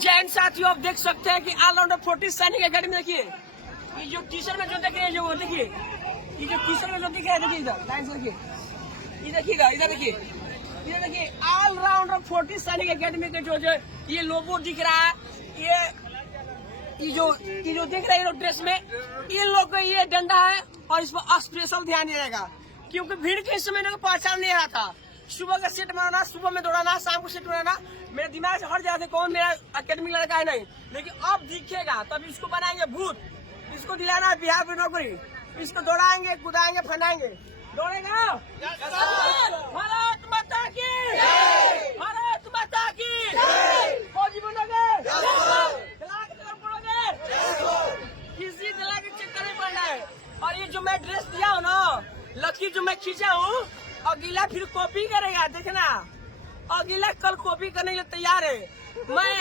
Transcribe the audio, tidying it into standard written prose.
जैन साथियों, आप देख सकते हैं कि ऑलराउंडर 40 सैनिक अकेडमी देखिए, ये जो टी शर्ट में जो देख रहे हैं, जो वो देखिए, ये जो टी शर्ट में जो दिख रहा है, देखिए इधर लाइन से देखिए, ये देखिएगा, इधर देखिए, इधर देखिए, ऑलराउंडर 40 सैनिक अकेडमी के जो ये लोगो दिख रहा है, ये जो दिख रहा है, ये ड्रेस में इन लोग का ये डंडा है और इस पर स्पेशल ध्यान दिया जाएगा, क्योंकि भीड़ के समय इनको पहचान नहीं आ रहा था। सुबह का सेट मारना, सुबह में दौड़ाना, शाम को सेट मारना, मेरे दिमाग से हट जाते कौन मेरा अकेडमी लड़का है नहीं, लेकिन अब दिखेगा तब इसको बनाएंगे भूत, इसको दिलाना है बिहार की नौकरी, इसको दौड़ाएंगे, कुदाएंगे, फंडाएंगे। दौड़ेगा। भारत माता की, भारत माता की, फौजी बनोगे, किसी दिला के चक्कर नहीं पड़ना है। और ये जो मैं ड्रेस दिया हूँ ना, लकी जो मैं खींचा हूँ, अगला फिर कॉपी करेगा, देखना, अगला कल कॉपी करने के लिए तैयार है। मैं